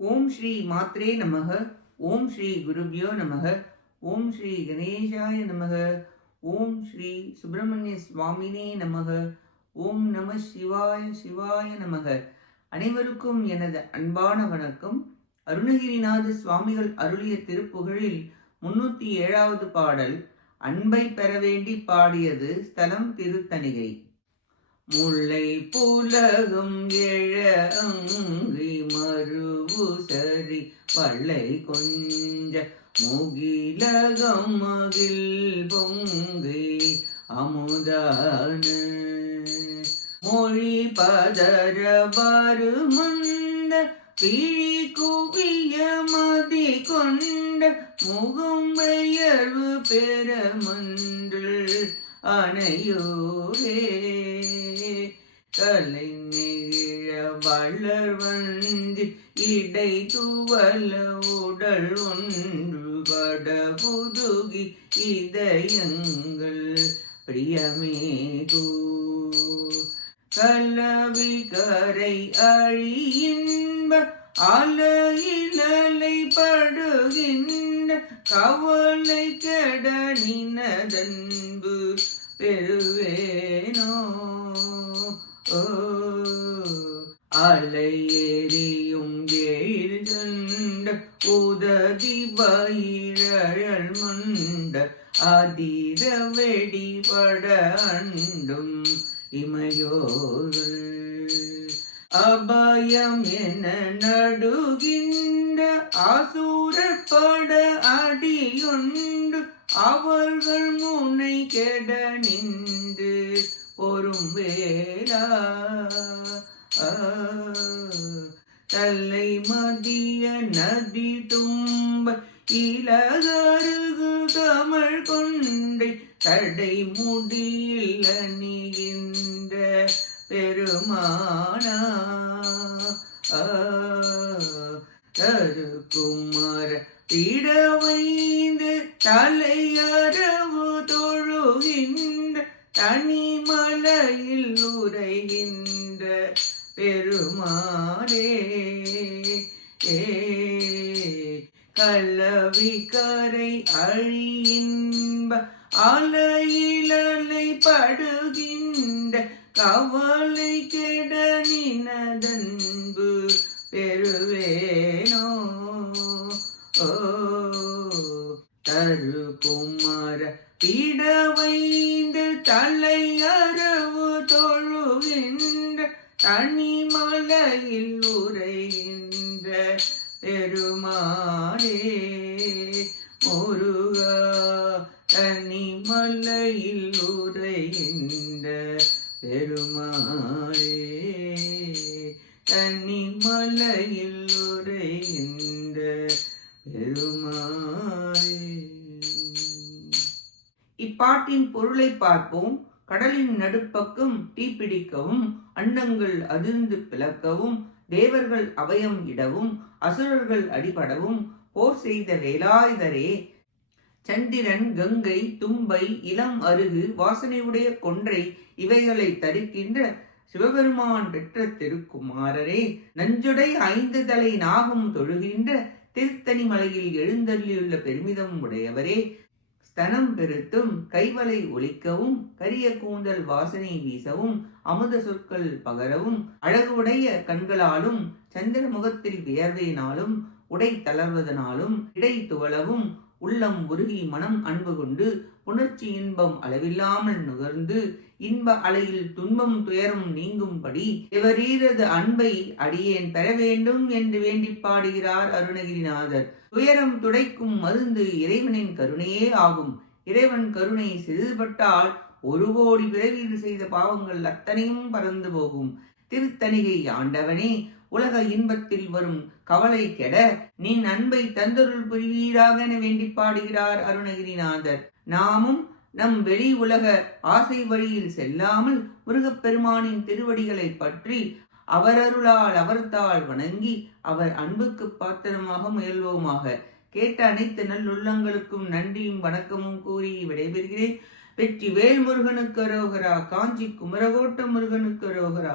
ஓம் ஸ்ரீ மாத்ரே நமக. ஓம் ஸ்ரீ குருபியோ நமக. ஓம் ஸ்ரீ கணேஷாய நமக. ஓம் ஸ்ரீ சுப்பிரமணிய சுவாமினே நமக. ஓம் நம சிவாய சிவாய நமக. அனைவருக்கும் எனது அன்பான வணக்கம். அருணகிரிநாத சுவாமிகள் அருளிய திருப்புகழில் முன்னூற்றி ஏழாவது பாடல் அன்பை பெற வேண்டி பாடியது ஸ்தலம் திருத்தணிகை முல்லை புலகம் எழ பூசரி மருவு வள்ளை கொஞ்ச முகிலகம் மகில் பொங்கி அமுதான. மொழி பதற வருமந்த பிழி குவிய மதி கொண்ட முகம்பெயர்வு பெறமன்று அணையோரே. கலை நெகிழ வளர் வந்து இடை துவல உடல் ஒன்று பட புதுகி இதயங்கள் பிரியமேகோ கலவி கரை அழியின்ப அலையிலை படுகின்ற கவலை கெட நினதன்பு பெரு அலை எரியும் கண்ட உதவி பயிரழல் மண்ட அதிர வெடிபட அண்டும் இமையோர்கள் அபயம் என நடுகின்ற அசூரப்பட அடியுண்டு அவர்கள் முனை கெட நின்று பொறும் வேளா தல்லை மதிய நதி தும்ப இலகருகு தமிழ் கொண்டை தடை முடியில் அணிகின்ற பெருமானா. ஆ, தருக்குமர திடவைந்து தலையறவு தொழுகின்ற தனிமலையில் உரைகின்ற பெருமானே. கரை அழியின்ப அலையிலலை படுகின்ற கவலை கெட நினதன்பு பெறுவேனோ? ஓ தரு குமார பிடவைந்து தலையறவு தொழுகின்ற தனிமலையில் இப்பாட்டின் பொருளை பார்ப்போம். கடலின் நடுப்பக்கம் தீப்பிடிக்கவும் அண்டங்கள் அதிர்ந்து பிளக்கவும் தேவர்கள் அபயம் இடவும் அசுரர்கள் அடிபடவும் போர் செய்த வேலாயுதரே. சந்திரன் கங்கை தும்பை இளம் அருகு வாசனையுடைய கொன்றை இவைகளை தடுக்கின்ற சிவபெருமான் பெற்ற திருக்குமாரரே. நஞ்சுடை ஐந்து தலை நாகம் தொழுகின்ற திருத்தணி மலையில் எழுந்தள்ளியுள்ள பெருமிதம் உடையவரே. ஸ்தனம் பெருத்தும் கைவலை ஒலிக்கவும் கரிய கூந்தல் வாசனை வீசவும் அமுத சொற்கள் பகரவும் அழகுடைய கண்களாலும் சந்திர முகத்தில் வியர்வையினாலும் உடை தளர்வதனாலும் இடை துவளவும் உள்ளம் உருகி மனம் அன்பு கொண்டு புணர்ச்சி இன்பம் அளவில்லாமல் நுகர்ந்து இன்ப அலையில் துன்பம் துயரம் நீங்கும்படி இவரீரது அன்பை அடியேன் பெற வேண்டும் என்று வேண்டி பாடுகிறார் அருணகிரிநாதர். துயரம் துடைக்கும் மருந்து இறைவனின் கருணையே ஆகும். இறைவன் கருணை சிறுபட்டால் ஒரு கோடி பிறவியில் செய்த பாவங்கள் அத்தனையும் பறந்து போகும். திருத்தணிகை ஆண்டவனே உலக இன்பத்தில் வரும் கவலை கெட நீ அன்பை தந்தருள் புரிவீராக என வேண்டி பாடுகிறார் அருணகிரிநாதர். நாமும் நம் வெளி உலக ஆசை வழியில் செல்லாமல் முருகப்பெருமானின் திருவடிகளை பற்றி அவரருளால் அவர்த்தால் வணங்கி அவர் அன்புக்கு பாத்திரமாக முயல்வோமாக. கேட்ட அனைத்து நல்லுள்ளங்களுக்கும் நன்றியும் வணக்கமும் கூறி விடைபெறுகிறேன். வெற்றி வேல் முருகனுக்கு அரோகரா காஞ்சி குமரகோட்ட முருகனுக்கு அரோகரா.